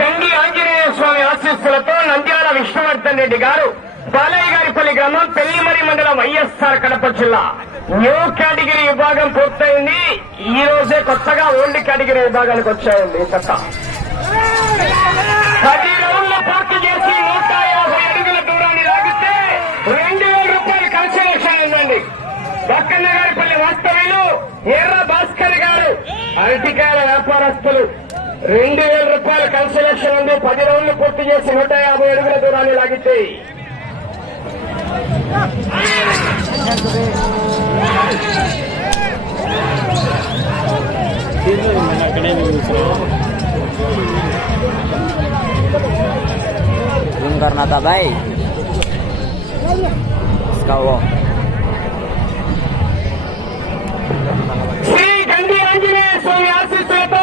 గండి ఆంజనేయ స్వామి ఆశీస్సులతో నంద్యాల విష్ణువర్ధన్ రెడ్డి గారు బాలయ్య గారిపల్లి గ్రామం పెళ్లిమరి మండలం వైఎస్ఆర్ కడప జిల్లా న్యూ కేటగిరీ విభాగం పూర్తయింది. ఈ రోజే కొత్తగా ఓల్డ్ కేటగిరీ విభాగానికి వచ్చాయండి. చక్క 10 రౌండ్లు పూర్తి చేసి 150 అడుగుల దూరాన్ని లాగితే 2000 రూపాయలు కన్సలేషన్ ఉందండి. బక్కన్న గారిపల్లి వాస్తవ్యులు ఎర్ర భాస్కర్ గారు అరటికాయల వ్యాపారస్తులు 2000 రూపాయల కన్సలేషన్ ఉంది. 10 రౌండ్లు పూర్తి చేసి 150 అడుగుల దూరాన్ని లాగితే करना था भाई इसका वो శ్రీ గండి ఆంజనేయ స్వామి ఆశీస్సులతో